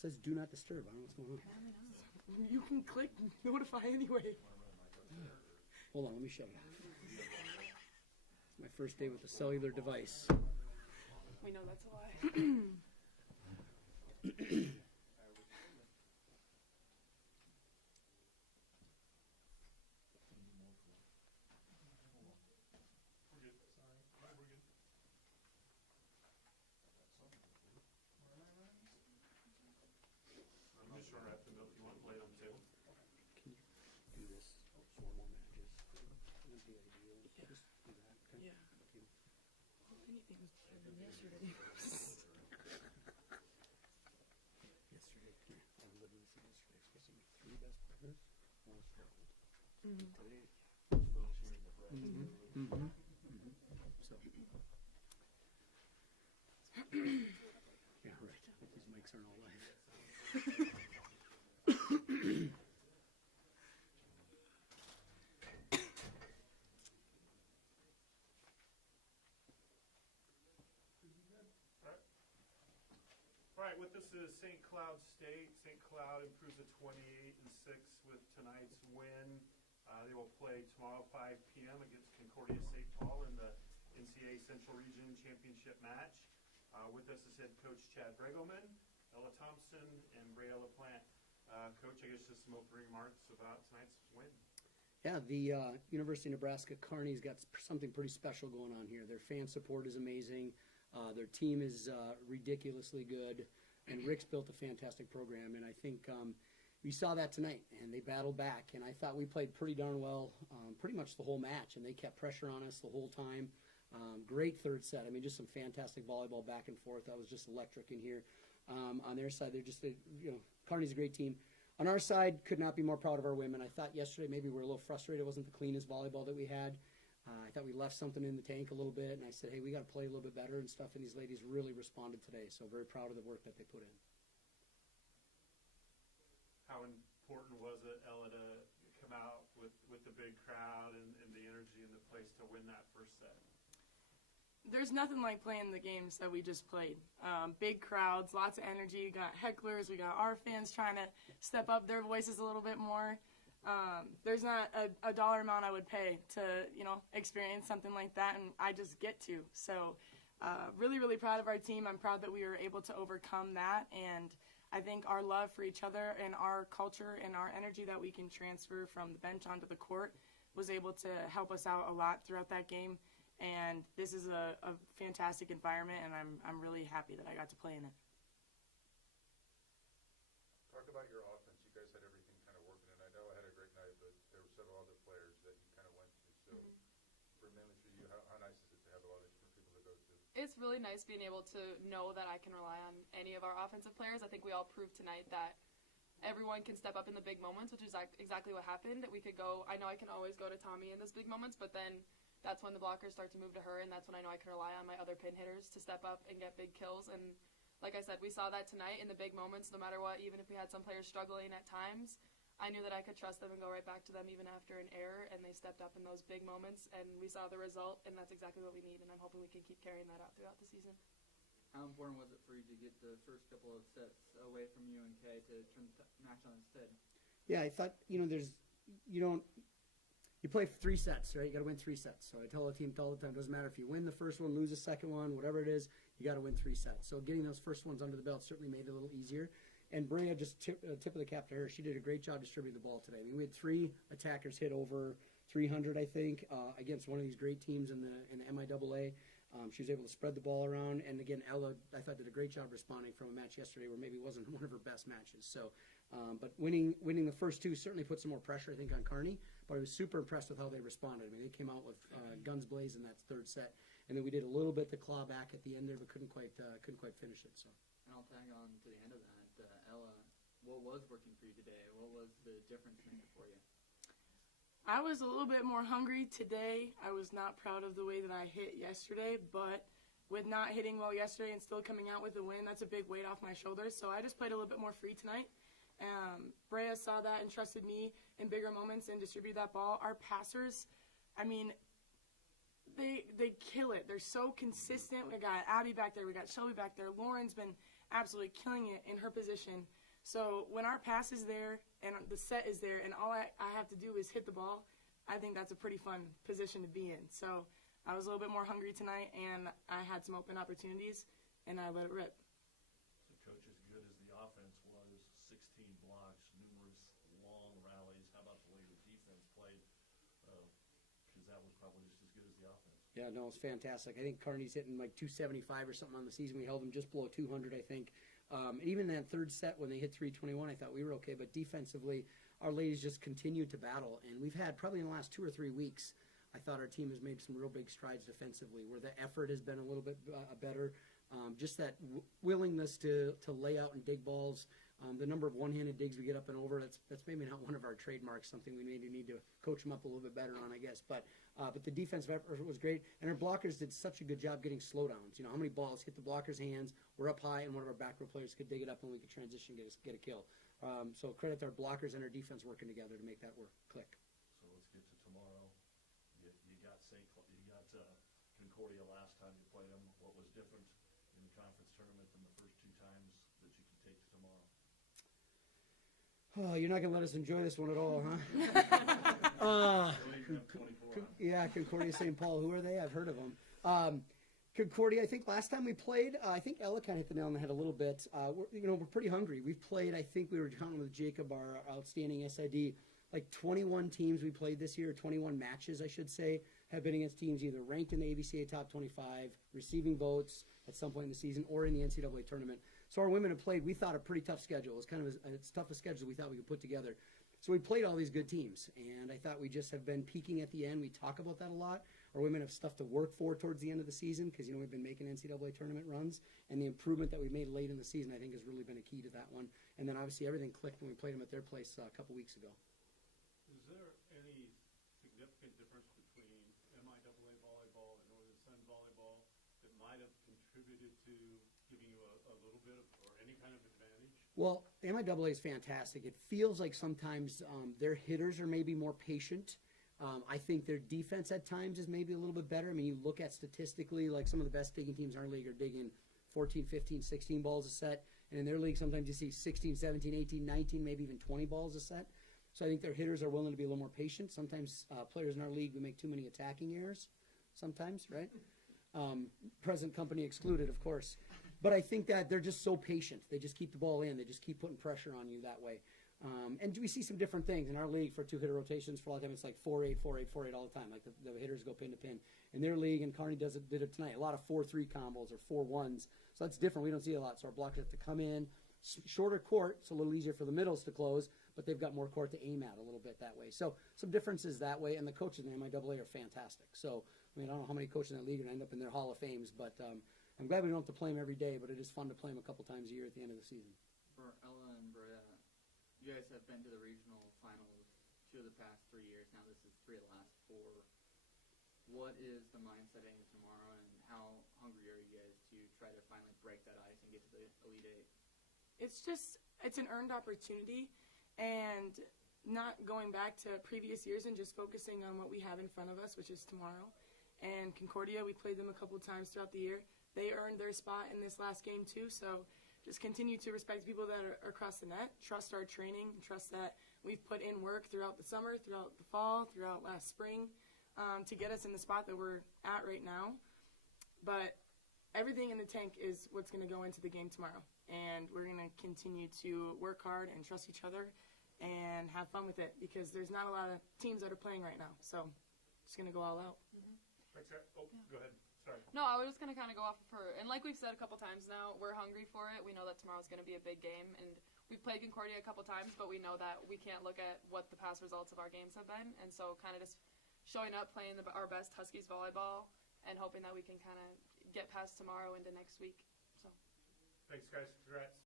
says do not disturb. I don't know what's going on. You can click notify anyway. Hold on, let me shut it off. It's my first day with a cellular device. We know that's a lie. I'm just showing up the milk. You want to play on the table? Can you do this 4 more matches? Wouldn't be ideal. Just do that. Okay? Yeah. Thank you. If anything was better than yesterday. Yesterday, I literally said yesterday, it's supposed to be 3 best players. One struggled. Today, so. Yeah, right. These mics aren't all live. All right, with us is St. Cloud State. St. Cloud improves to 28-6 with tonight's win. They will play tomorrow 5 p.m. against Concordia St. Paul in the NCAA Central Region Championship match. With us is head coach Chad Bregelman, Ella Thompson, and Brea LaPlante. Coach, I guess just some opening remarks about tonight's win. Yeah, the University of Nebraska Kearney's got something pretty special going on here. Their fan support is amazing. Their team is ridiculously good, and Rick's built a fantastic program, and I think we saw that tonight, and they battled back, and I thought we played pretty darn well pretty much the whole match, and they kept pressure on us the whole time. Great third set. I mean, just some fantastic volleyball back and forth. That was just electric in here. On their side, they're just, Kearney's a great team. On our side, could not be more proud of our women. I thought yesterday maybe we were a little frustrated. It wasn't the cleanest volleyball that we had. I thought we left something in the tank a little bit, and I said, hey, we got to play a little bit better and stuff, and these ladies really responded today, so very proud of the work that they put in. How important was it, Ella, to come out with the big crowd and the energy in the place to win that first set? There's nothing like playing the games that we just played. Big crowds, lots of energy. We got hecklers. We got our fans trying to step up their voices a little bit more. There's not a dollar amount I would pay to, experience something like that, and I just get to. So really, really proud of our team. I'm proud that we were able to overcome that, and I think our love for each other and our culture and our energy that we can transfer from the bench onto the court was able to help us out a lot throughout that game. And this is a fantastic environment, and I'm really happy that I got to play in it. Talk about your offense. You guys had everything kind of working, and I know I had a great night, but there were several other players that you kind of went to. So, mainly for you, how nice is it to have a lot of different people to go to? It's really nice being able to know that I can rely on any of our offensive players. I think we all proved tonight that everyone can step up in the big moments, which is exactly what happened. We could go. I know I can always go to Tommy in those big moments, but then that's when the blockers start to move to her, and that's when I know I can rely on my other pin hitters to step up and get big kills. And like I said, we saw that tonight in the big moments, no matter what. Even if we had some players struggling at times, I knew that I could trust them and go right back to them even after an error, and they stepped up in those big moments, and we saw the result, and that's exactly what we need, and I'm hoping we can keep carrying that out throughout the season. How important was it for you to get the first couple of sets away from UNK to turn the match on its head? Yeah, I thought, you play 3 sets, right? You got to win 3 sets. So I tell the team all the time, doesn't matter if you win the first one, lose the second one, whatever it is, you got to win 3 sets. So getting those first ones under the belt certainly made it a little easier. And Brea, just tip of the cap to her, she did a great job distributing the ball today. I mean, we had 3 attackers hit over 300, I think, against one of these great teams in the MIAA. She was able to spread the ball around, and again, Ella, I thought, did a great job responding from a match yesterday where maybe it wasn't one of her best matches. So, but winning the first 2 certainly put some more pressure, I think, on Kearney. But I was super impressed with how they responded. I mean, they came out with guns blazing that third set, and then we did a little bit to claw back at the end there, but couldn't quite finish it. So. And I'll tag on to the end of that. Ella, what was working for you today? What was the difference maker for you? I was a little bit more hungry today. I was not proud of the way that I hit yesterday, but with not hitting well yesterday and still coming out with a win, that's a big weight off my shoulders. So I just played a little bit more free tonight. Brea saw that and trusted me in bigger moments and distributed that ball. Our passers, I mean, they kill it. They're so consistent. We got Abby back there. We got Shelby back there. Lauren's been absolutely killing it in her position. So when our pass is there and the set is there and all I have to do is hit the ball, I think that's a pretty fun position to be in. So I was a little bit more hungry tonight, and I had some open opportunities, and I let it rip. So, Coach, as good as the offense was, 16 blocks, numerous long rallies, how about the way the defense played? Because that was probably just as good as the offense. Yeah, no, it's fantastic. I think Kearney's hitting like 275 or something on the season. We held them just below 200, I think. Even that third set when they hit 321, I thought we were okay. But defensively, our ladies just continued to battle. And we've had probably in the last 2 or 3 weeks, I thought our team has made some real big strides defensively, where the effort has been a little bit better. Just that willingness to lay out and dig balls. The number of one-handed digs we get up and over, that's maybe not one of our trademarks, something we maybe need to coach them up a little bit better on, I guess. But the defensive effort was great, and our blockers did such a good job getting slowdowns. You know, how many balls hit the blockers' hands, we're up high, and one of our back row players could dig it up, and we could transition, get a kill. So credit to our blockers and our defense working together to make that work click. So let's get to tomorrow. You got Concordia last time you played them. What was different in the conference tournament than the first 2 times that you can take to tomorrow? Oh, you're not going to let us enjoy this one at all, huh? You're gonna have 24 on. Yeah, Concordia St. Paul. Who are they? I've heard of them. Concordia, I think last time we played, I think Ella kind of hit the nail on the head a little bit. We're pretty hungry. We've played, I think we were counting with Jacob, our outstanding SID, like 21 teams we played this year, 21 matches, I should say, have been against teams either ranked in the ABCA Top 25, receiving votes at some point in the season, or in the NCAA tournament. So our women have played, we thought, a pretty tough schedule. It was kind of as tough a schedule we thought we could put together. So we played all these good teams, and I thought we just have been peaking at the end. We talk about that a lot. Our women have stuff to work for towards the end of the season because, we've been making NCAA tournament runs, and the improvement that we made late in the season, I think, has really been a key to that one. And then, obviously, everything clicked when we played them at their place a couple weeks ago. Is there any significant difference between MIAA volleyball and Northern Sun volleyball that might have contributed to giving you a little bit of, or any kind of advantage? Well, the MIAA is fantastic. It feels like sometimes their hitters are maybe more patient. I think their defense at times is maybe a little bit better. I mean, you look at statistically, like some of the best digging teams in our league are digging 14, 15, 16 balls a set. And in their league, sometimes you see 16, 17, 18, 19, maybe even 20 balls a set. So I think their hitters are willing to be a little more patient. Sometimes players in our league, we make too many attacking errors sometimes, right? Present company excluded, of course. But I think that they're just so patient. They just keep the ball in. They just keep putting pressure on you that way. And we see some different things in our league for 2-hitter rotations. For a lot of time, it's like 4-8, 4-8, 4-8 all the time. Like the hitters go pin to pin. In their league, and Kearney did it tonight, a lot of 4-3 combos or 4-1s. So that's different. We don't see a lot. So our blockers have to come in, shorter court, so a little easier for the middles to close, but they've got more court to aim at a little bit that way. So some differences that way, and the coaches in the MIAA are fantastic. So, I don't know how many coaches in that league are going to end up in their Hall of Fames, but I'm glad we don't have to play them every day, but it is fun to play them a couple times a year at the end of the season. For Ella and Brea, you guys have been to the regional finals 2 of the past 3 years. Now this is 3 of the last 4. What is the mindset heading tomorrow, and how hungry are you guys to try to finally break that ice and get to the Elite 8? It's an earned opportunity, and not going back to previous years and just focusing on what we have in front of us, which is tomorrow. And Concordia, we played them a couple times throughout the year. They earned their spot in this last game too, so just continue to respect people that are across the net, trust our training, trust that we've put in work throughout the summer, throughout the fall, throughout last spring, to get us in the spot that we're at right now. But everything in the tank is what's going to go into the game tomorrow. And we're going to continue to work hard and trust each other and have fun with it, because there's not a lot of teams that are playing right now. So just going to go all out. Thanks, Scott. Oh, go ahead. Sorry. No, I was just going to kind of go off of her. And like we've said a couple times now, we're hungry for it. We know that tomorrow's going to be a big game. And we've played Concordia a couple times, but we know that we can't look at what the past results of our games have been. And so kind of just showing up, playing our best Huskies volleyball, and hoping that we can kind of get past tomorrow into next week. So. Thanks, guys. Congrats.